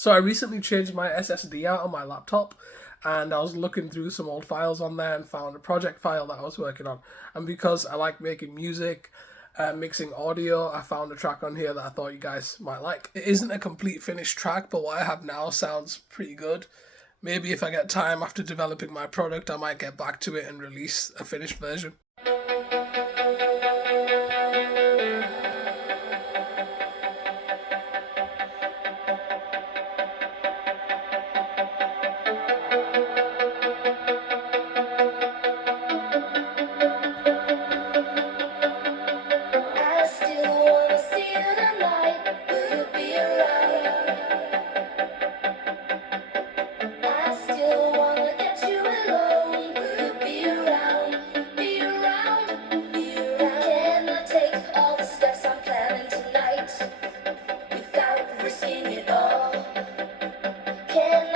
So I recently changed my SSD out on my laptop, and I was looking through some old files on there and found a project file that I was working on. And because I like making music, mixing audio, I found a track on here that I thought you guys might like. It isn't a complete finished track, but what I have now sounds pretty good. Maybe if I get time after developing my product, I might get back to it and release a finished version. I still wanna see you tonight. Will you be around? I still wanna get you alone. Will you be around? Be around, be around. Can I take all the steps I'm planning tonight without risking it all? Can